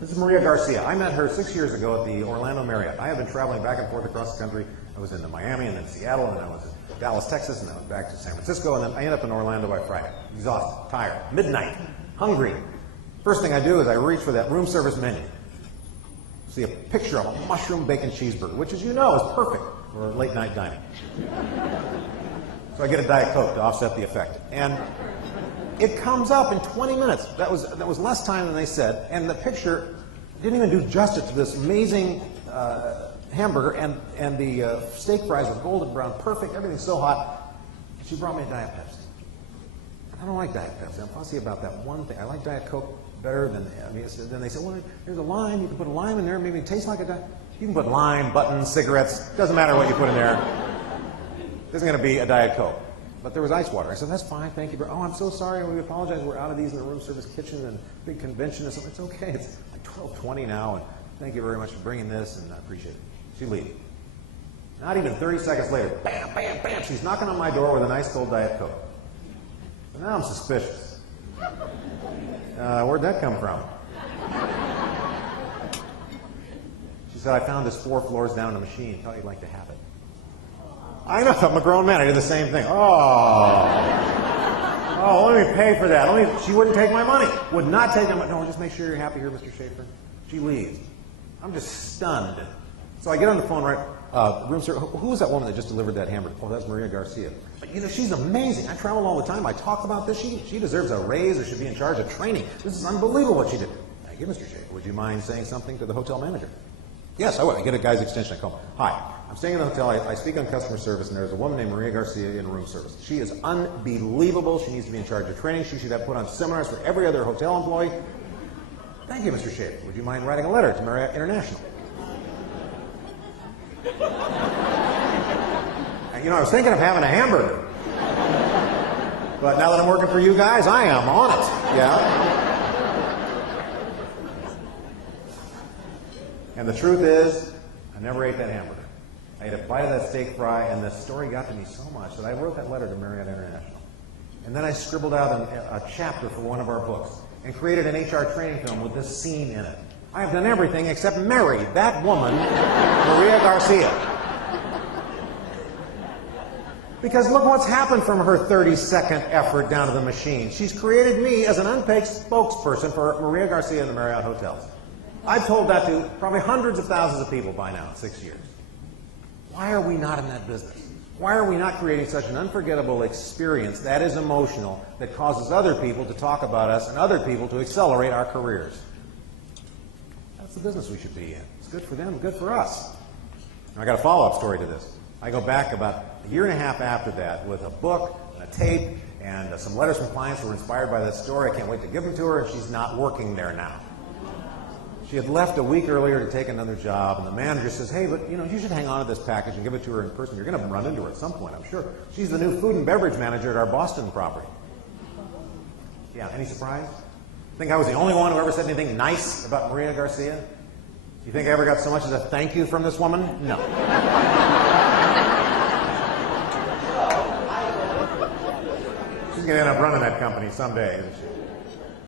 This is Maria Garcia. I met her 6 years ago at the Orlando Marriott. I have been traveling back and forth across the country. I was in Miami and then Seattle, and then I was in Dallas, Texas, and then I went back to San Francisco, and then I ended up in Orlando by Friday. Exhausted, tired, midnight, hungry. First thing I do is I reach for that room service menu. See a picture of a mushroom bacon cheeseburger, which, as you know, is perfect for late night dining. So I get a Diet Coke to offset the effect. And it comes up in 20 minutes. That was less time than they said, and the picture didn't even do justice to this amazing hamburger, and the steak fries were golden brown, perfect, everything's so hot. She brought me a Diet Pepsi. I don't like Diet Pepsi. I'm fussy about that one thing. I like Diet Coke better than, then they said, well, there's a lime, you can put a lime in there, maybe it tastes like a Diet. You can put lime, buttons, cigarettes, doesn't matter what you put in there. There's going to be a Diet Coke. But there was ice water. I said, that's fine, thank you. Oh, I'm so sorry, we apologize, we're out of these in the room service kitchen and big convention or something. It's okay, it's like 12:20 now, and thank you very much for bringing this, and I appreciate it. She leaves. Not even 30 seconds later, bam, bam, bam, she's knocking on my door with an ice cold Diet Coke. So now I'm suspicious. Where'd that come from? She said, I found this 4 floors down in the machine. Thought you'd like to have it. I know, I'm a grown man. I did the same thing. Oh, let me pay for that. She wouldn't take my money. Would not take my money. No, just make sure you're happy here, Mr. Shafer. She leaves. I'm just stunned. So I get on the phone, right? Room service. Who was that woman that just delivered that hamburger? Oh, that's Maria Garcia. But, you know, she's amazing. I travel all the time. I talk about this. She deserves a raise or should be in charge of training. This is unbelievable what she did. Thank you, Mr. Shafer. Would you mind saying something to the hotel manager? Yes, I would. I get a guy's extension. I call him. Hi, I'm staying in the hotel. I speak on customer service, and there's a woman named Maria Garcia in room service. She is unbelievable. She needs to be in charge of training. She should have put on seminars for every other hotel employee. Thank you, Mr. Shafer. Would you mind writing a letter to Marriott International? You know, I was thinking of having a hamburger. But now that I'm working for you guys, I am on it. Yeah. And the truth is, I never ate that hamburger. I ate a bite of that steak fry, and the story got to me so much that I wrote that letter to Marriott International. And then I scribbled out a chapter for one of our books and created an HR training film with this scene in it. I have done everything except marry that woman, Maria Garcia. Because look what's happened from her 30-second effort down to the machine. She's created me as an unpaid spokesperson for Maria Garcia and the Marriott hotels. I've told that to probably hundreds of thousands of people by now in 6 years. Why are we not in that business? Why are we not creating such an unforgettable experience that is emotional, that causes other people to talk about us and other people to accelerate our careers? That's the business we should be in. It's good for them, good for us. Now, I got a follow-up story to this. I go back about a year and a half after that with a book, and a tape, and some letters from clients who were inspired by that story. I can't wait to give them to her, and she's not working there now. She had left a week earlier to take another job, and the manager says, hey, but you know, you should hang on to this package and give it to her in person. You're going to run into her at some point, I'm sure. She's the new food and beverage manager at our Boston property. Yeah, any surprise? Think I was the only one who ever said anything nice about Maria Garcia? You think I ever got so much as a thank you from this woman? No. She's going to end up running that company someday, isn't she?